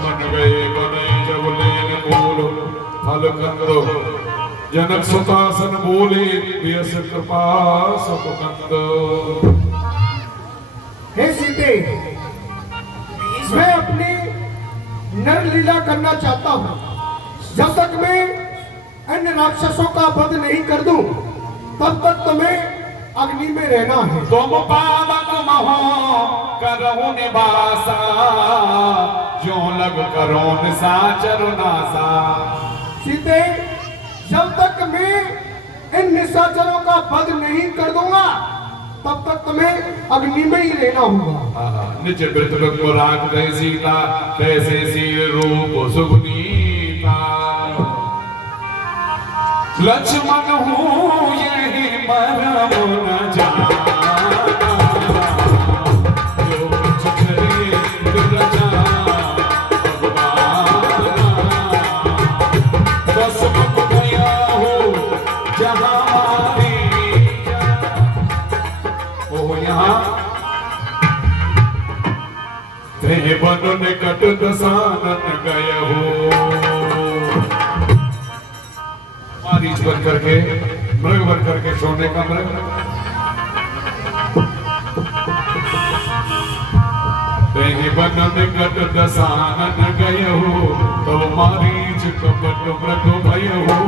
लक्ष्मण गए बने जब लेन मूल फल कंदो जनक सुतासन बोले व्यस कृपा सब कंद। हे सीते, मैं अपनी नर लीला करना चाहता हूँ। जब तक मैं अन्य राक्षसों का वध नहीं कर दूं, तब तक तुम्हें अग्नि में रहना है। तुम पावक महो करो निवासा जो लग करो निशाचर नासा। सीते, जब तक मैं इन निशाचरों का वध नहीं कर दूंगा, तब तक तुम्हें अग्नि में ही रहना होगा। निज वृत को राख दे सीता कैसे सीर रूप सुगनीता। लक्ष्मण हूँ यही मरम न जाना जो कुछ करे दुर्जा बस मुख गया हो जहाँ बन निकट दसानन गए हो। मारीच बन करके मृग बन करके सोने का मृग बन निकट दसानन गए हो तो मारीच कपट मृग भय हो।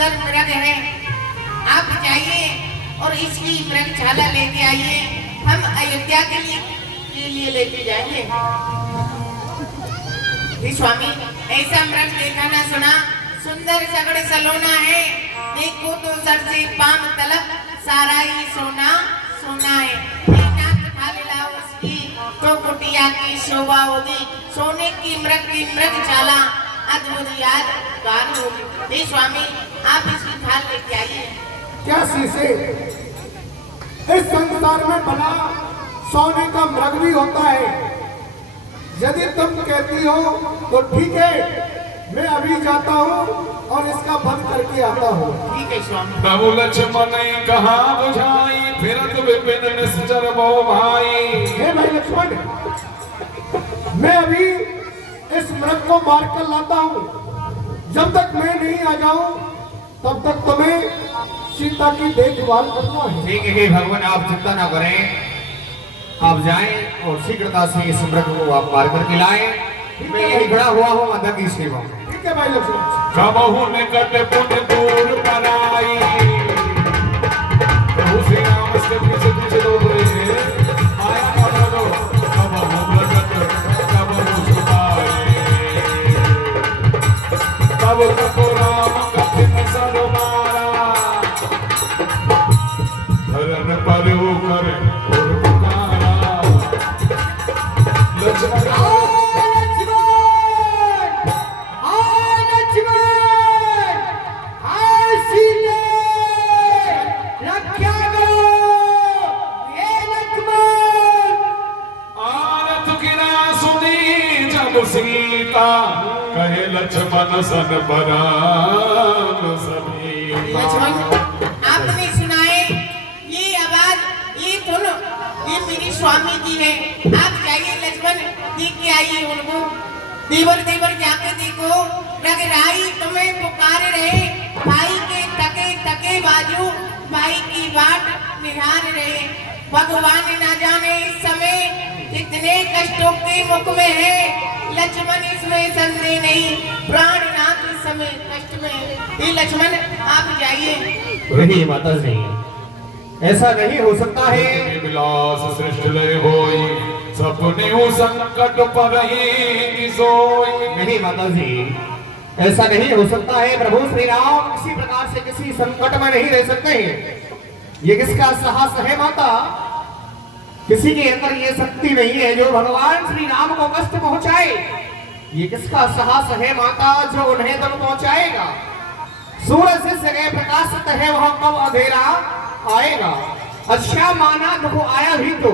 मृग है, आप जाइए और इसकी मृगशाला लेके आइए, हम अयोध्या के लिए लेके जाएंगे। स्वामी, ऐसा मृग देखा ना सुना, सुंदर सगड़ सलोना है, देखो तो सर से पांव तलक सारा ही सोना सोना है। नाक खाली लाओ उसकी तो कुटिया की शोभा होगी, सोने की मृगशाला अद्भुत यादगार होगी। स्वामी, आप इसकी थाल लेके आइए। क्या शीशे, इस संसार में बना सोने का मृग भी होता है। यदि तुम कहती हो तो ठीक है, मैं अभी जाता हूँ और इसका वध करके आता हूँ। ठीक है स्वामी। प्रभु लक्ष्मण कहा बुझाई फिरत विपिन निश्चर बहु भाई। हे भाई लक्ष्मण, मैं अभी इस मृग को मार कर लाता हूँ। जब तक मैं नहीं आ जाऊं, तब तक तुम्हें सीता की देखभाल करना है। ठीक है भगवान, आप चिंता ना करें, आप जाएं और शीघ्रता से इस मृग को आप मार करके लाएं। मैं यही खड़ा हुआ हूँ माता की सेवा। ठीक है भाई लक्ष्मण। कबहु निकट पुण्य दूर पराई प्रभु श्री राम से पीछे पीछे दौड़ रहे आया पकड़ो कबहु प्रकट कबहु छुपाए तब तको राम कथिन सर मारा हरण परु करे और पुकारा। लक्ष्मण सीता कहे लक्ष्मण सन बराम सभी। लक्ष्मण, आपने सुनाए ये आवाज, ये धुन, ये मेरी स्वामी की है। आप जाइए लक्ष्मण, देख के आइए उनको। देवर देवर जाके देखो, रघुराई तुम्हें पुकार रहे, भाई के थके थके बाजू भाई की बाट निहार रहे। भगवान न जाने इस समय कितने कष्टों के मुख में है। लक्ष्मण इसमें संदेह नहीं, प्राणनाथ इस समय कष्ट में। ये लक्ष्मण, आप जाइए। नहीं माता जी, ऐसा नहीं हो सकता है। विलास सृष्टि लय होई सपने हो संकट परहि सोई। नहीं माता जी, ऐसा नहीं हो सकता है। प्रभु श्री राम किसी प्रकार से किसी संकट में नहीं रह सकते हैं। ये किसका साहस है माता? किसी के अंदर ये शक्ति नहीं है जो भगवान श्री राम को कष्ट पहुंचाए। ये किसका साहस है माता जो उन्हें तक पहुंचाएगा? सूरज जिस जगह प्रकाशित है वहां कब अंधेरा आएगा? अच्छा मानाथ को आया भी तो,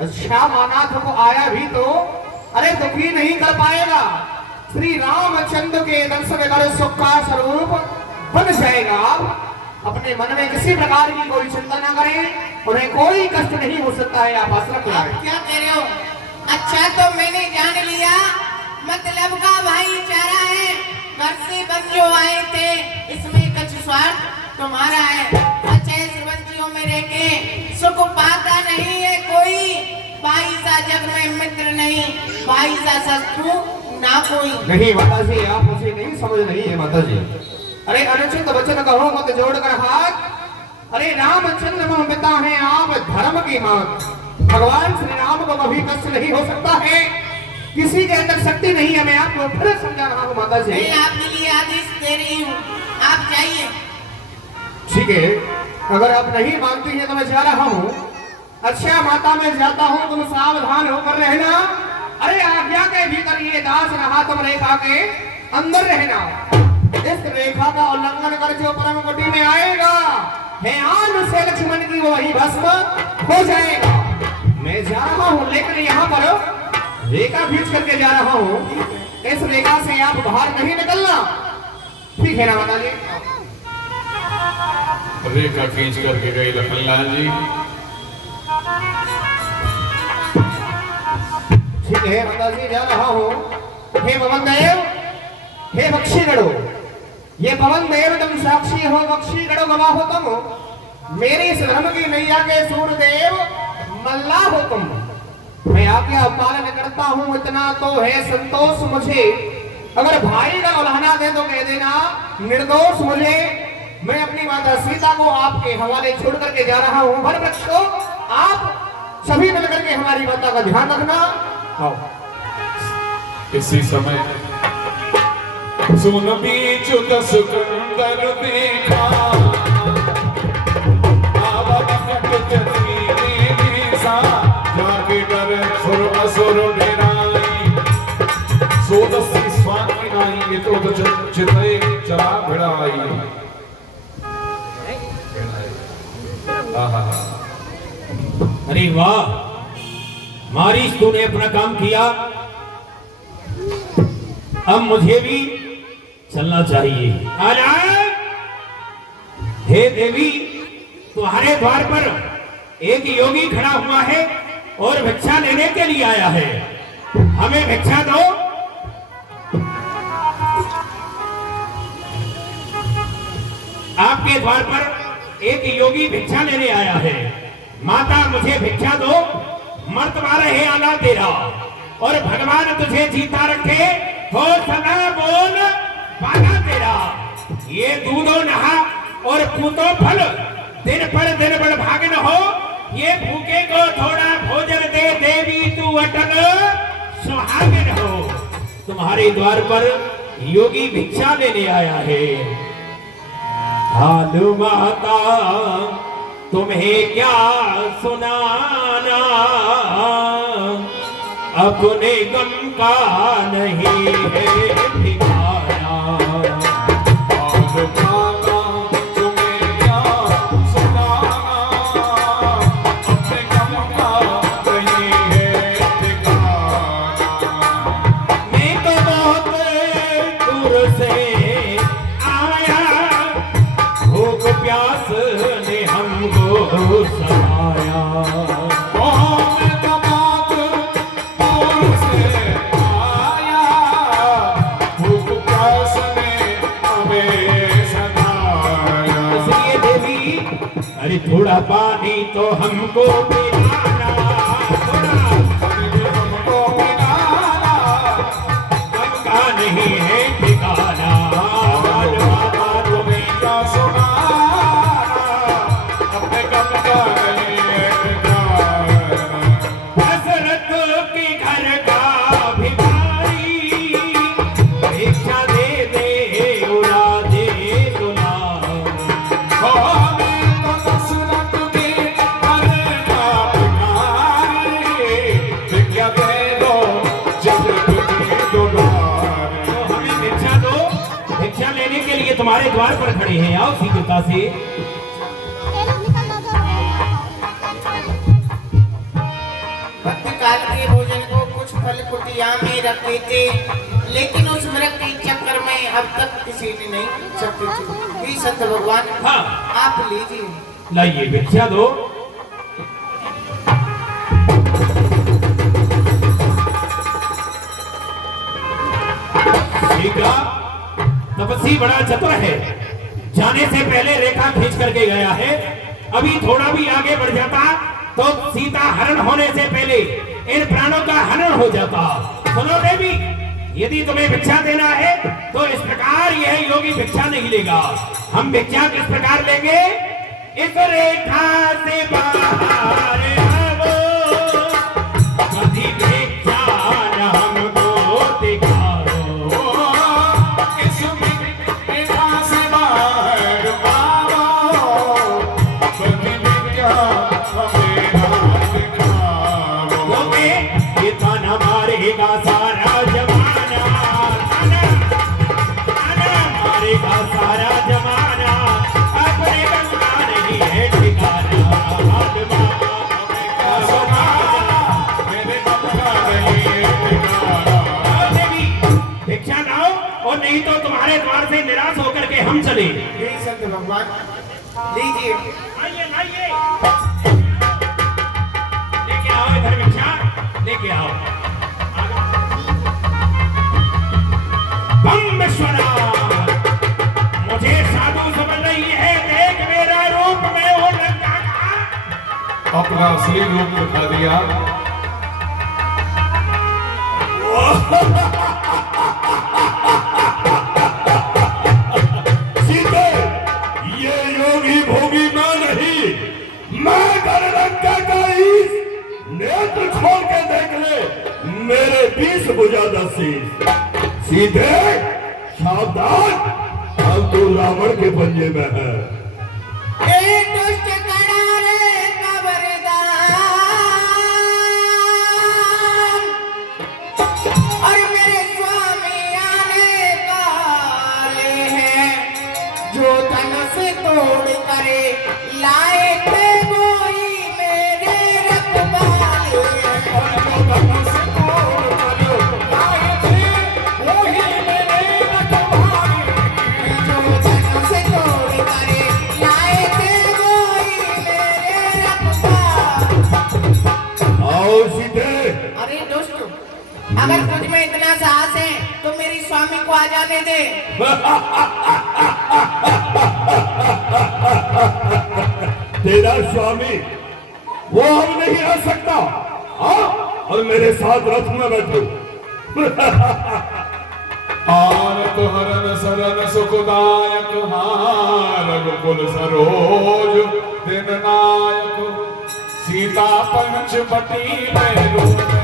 अच्छा मानाथ को आया भी तो अरे दुखी नहीं कर पाएगा। श्री रामचंद्र के दर्शन कर सुख का स्वरूप बन जाएगा। अपने मन में किसी प्रकार की कोई चिंता न करें, उन्हें कोई कष्ट नहीं हो सकता है। आप आश्रम में आप क्या कह रहे हो? अच्छा तो मैंने जान लिया, मतलब का भाईचारा है। घर से बस जो आए थे इसमें कुछ स्वार्थ तुम्हारा है। अच्छे शिवंजियों में रह के सुख पाता नहीं है कोई। भाई सा जग में मित्र नहीं, भाई सा शत्रु ना कोई। नहीं माता जी, आप मुझे नहीं समझ रही है माता जी। अरे अनुचित वचन कहो मत जोड़कर हाथ। अरे रामचंद्र मम पिता हैं आप धर्म की मात। भगवान श्री राम को कभी कष्ट नहीं हो सकता है, किसी के अंदर शक्ति नहीं है। मैं आपको फिर समझा रहा हूँ माता जी। मैं आपके लिए आदेश दे रही हूँ, आप जाइए। ठीक है, अगर आप नहीं मानती है तो मैं जा रहा हूँ। अच्छा माता मैं जाता हूँ, तुम सावधान होकर रहना। अरे आज्ञा के भीतर ये दास रहा, तुम रेखा के अंदर रहना। इस रेखा का उल्लंघन कर जो परम गति में आएगा है आन से लक्ष्मण की वो वही भस्म हो जाएगा। मैं जा रहा हूँ, लेकिन यहाँ पर रेखा खींच करके जा रहा हूँ। इस रेखा से आप बाहर नहीं निकलना, ठीक है ना माता जी? रेखा खींच करके गई लखनलाल जी। ठीक है माता जी, जा रहा हूँ। हे पवन देव, हे बक्षी गढ़ो, ये पवन देव तुम साक्षी हो, बक्षी गढ़ो गवाह हो तुम। मेरे इस धर्म की नैया के सूर्यदेव मल्ला हो तुम। मैं आज्ञा पालन करता हूँ, इतना तो है संतोष मुझे। अगर भाई का उल्हाना दे तो कह देना निर्दोष मुझे। मैं अपनी माता सीता को आपके हवाले छोड़ करके जा रहा हूँ। वर वृक्षों, आप सभी मिलकर के हमारी माता का ध्यान रखना। आओ। इसी समय सुन बीच दस कंदर देखा, आवा कट चली देसा, जाके डर सुर असुर डेराई, सोदसी स्वामी नाई, ये तो चितई चला भिड़ाई। अरे वाह मारिस, तूने अपना काम किया, अब मुझे भी चलना चाहिए। नारायण, हे देवी, तुम्हारे द्वार पर एक योगी खड़ा हुआ है और भिक्षा लेने के लिए आया है। हमें भिक्षा दो। आपके द्वार पर एक योगी भिक्षा लेने आया है। माता मुझे भिक्षा दो, मर्तबा रहे आला तेरा, और भगवान तुझे जीता रखे हो सदा बोल पाना तेरा। ये दूधो नहा और पूतो फल, दिन पर भागन हो। ये भूखे को थोड़ा भोजन दे, देवी तू अटल सुहागन हो। तुम्हारे द्वार पर योगी भिक्षा लेने आया है। हालू माता तुम्हें क्या सुनाना, अपने गम का नहीं है ठिकाना। हालू माता तुम्हें क्या सुनाना, अपने गम का नहीं है ठिकाना। मैं तो बहुत दूर से आया, भूख प्यास ने हमको सताया। मैं तो बहुत दूर से आया, भूख प्यास ने हमें सताया। इसलिए देवी, अरे थोड़ा पानी तो हमको पिलाना, थोड़ा हमको पिलाना, गम का नहीं है ठिकाना। माता तुम्हें क्या सुनाना, अपने गम का नहीं है ठिकाना। दशरथ के घर का भिखारी, भिक्षा दे दे उड़ा दे गुलाम। मैं तो दशरथ के घर का तुम्हारे द्वार पर खड़े हैं, आओ शीघ्रता से। काल के भोजन को कुछ फल कुटिया में रखे थे, लेकिन उस मृग के चक्कर में अब तक किसी ने नहीं छपी। हे संत भगवान, हाँ। आप लीजिए। लाइए भिक्षा दो। तपस्वी बड़ा चतुर है, जाने से पहले रेखा खींच करके गया है। अभी थोड़ा भी आगे बढ़ जाता तो सीता हरण होने से पहले इन प्राणों का हरण हो जाता। सुनो देवी, यदि तुम्हें भिक्षा देना है तो इस प्रकार यह योगी भिक्षा नहीं लेगा। हम भिक्षा किस प्रकार लेंगे? इस रेखा से बाहर आवो, कभी भिक्षा न हमको दिखाओ। इस रेखा से बाहर आओ, कभी भिक्षा हमें ना दिखाओ। तुम्हें ये ताना मारेगा सारा जमाना, ताना मारेगा सारा जमाना, अपने गंगा नहीं है ठिकाना। हाथ मामा हमें क्या सुनाना, मेरे गंगा नहीं है ठिकाना। आओ देवी, भिक्षा लाओ, और नहीं तो तुम्हारे द्वार से निराश होकर के हम चले। हे संत भगवान, लीजिए। आइए आइए, लेके आओ इधर भिक्षा, लेके आओ। बम विश्वनाथ, मुझे साधु समझ रही है, देख मेरा रूप में हो लंका का। अपना असली रूप दिखा दिया। सीते, ये योगी भोगी मैं नहीं, मैं लंका का ईश। नेत्र खोल के देख ले, मेरे 20 भुजा 10 शीश। सीते सावधान, अब तू रावण के पंजे में है। हे दुष्ट कड़ारे खबरदार, और मेरे स्वामी आने वाले हैं, जो तन से तोड़ करे लाए थे वही मेरे रखवाले हैं। जो तन से तोड़ करे लाए थे वही मेरे रखवाले। आओ सीते, अरे दुष्ट, अगर तुझ में इतना साहस है तो मेरी स्वामी को आ जाने दे। तेरा स्वामी वो अब नहीं आ सकता। हाँ, और मेरे साथ रथ में बैठो। आर तुहरन सरन सुखदायक, हार रघुकुल सरोज दिन नायक। सीता पंचवटी में रूपे,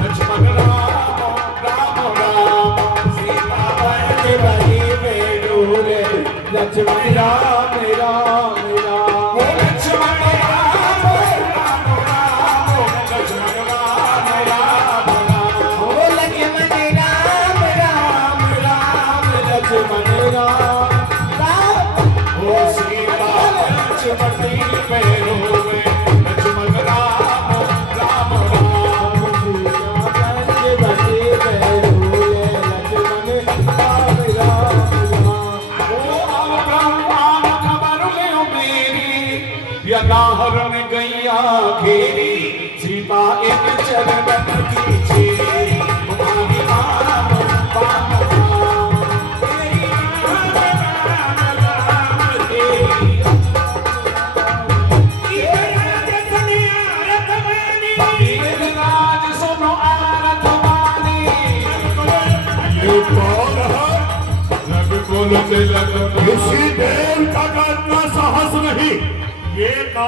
लक्ष्मण राम राम राम। सीता पंचवटी में रूपे, लक्ष्मण राम राम राम। लक्ष्मण राम राम राम, लक्ष्मण राम राम राम। ओ लक्ष्मण राम राम राम, लक्ष्मण राम राम। ओ सीता पंचवटी में रोवे, लक्ष्मण राम राम राम। सीता पंचवटी में रोवे, लक्ष्मण राम राम राम। ओ अब ब्रह्मांड खबर ले मेरी, यदा हरण गैया घेरी। सीता इन चरणन की छेरी, तुम्हारी राम राम राम। तेरी राम राम राम तेरी। राज सुनो आरत वाणी, ये कौन है? रघुकुल तिलक किसी देवता का इतना साहस नहीं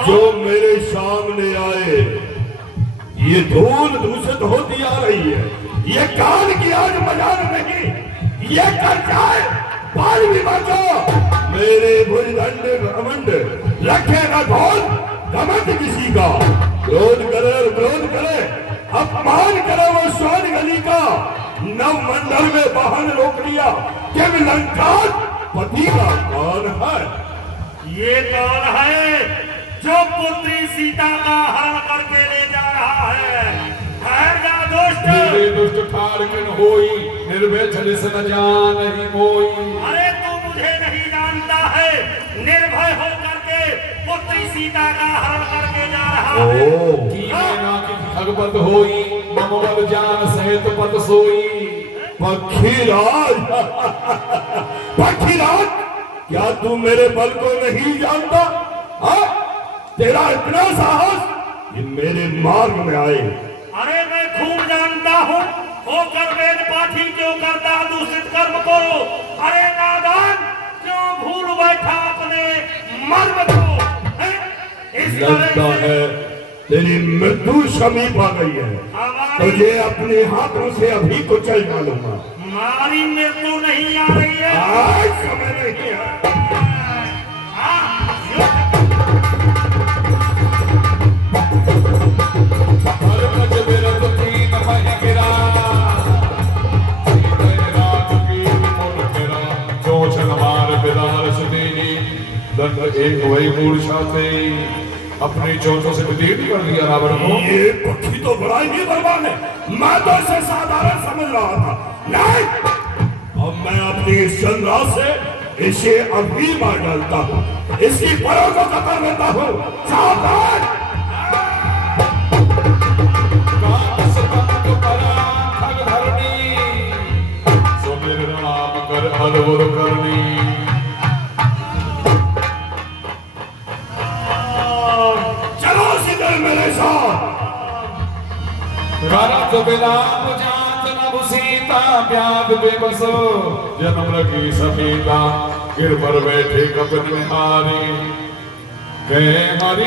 जो मेरे सामने आए। ये धूल दूषित होती आ रही है, ये काल की आज मजाक नहीं, ये कर जाए बाल भी बचो। मेरे भुजदंड घमंड रखे न ढोल घमंड किसी का। क्रोध करे और विरोध करे, अपमान करे वो सोन गली का। नव मंडल में वाहन रोक लिया कि लंका पति का कौन है? ये कौन है जो पुत्री सीता का हरण करके ले जा रहा है? जा दुष्ट। मेरे दुष्ट ठाड़कन होई, निर्भय छल से न जान ही मोई। अरे तू मुझे नहीं जानता है, निर्भय होकर के पुत्री सीता का हरण करके जा रहा है। की मैना की भगवत होई, मम बल जान सहित पत सोई। पक्षीराज पक्षीराज, क्या तू मेरे बल को नहीं जानता? हाँ? तेरा इतना साहस ये मेरे मार्ग में आए। अरे मैं खूब जानता हूँ, होकर वेद पाठी क्यों करता दूषित कर्म को? अरे नादान, क्यों भूल बैठा अपने मर्म को? हैं? इस लगता तरह से है तेरी मृत्यु समीप आ गई है। तुझे अपने हाथों से अभी कुचल डालूंगा। हमारी मृत्यु नहीं आ रही है। आज समय नहीं है। हर कज बिरद तीन महि गिरा, सीधे रात की मुन फिरा। जो छन मार बिदार सुदेही, दंड एक वही मूर्छा से। अपनी चोटों से विदीर्ण कर दिया रावण को। ये पक्षी तो बड़ा ही बलवान है, मैं तो इसे साधारण समझ रहा था। नहीं, अब मैं अपनी इस चंद्रा से इसे अभी मार डालता हूँ, इसकी परों को कतर लेता हूँ। सावधान! कांस पंख परा खग धरणी, सुमिर राम कर अद्भुत करनी। चलो सीधे मेरे साथ। करत बिलाप जात नभ सीता, व्याध बेबस जन्म रखी समीता। गिर पर बैठे कपिन निहारी, कहे हरि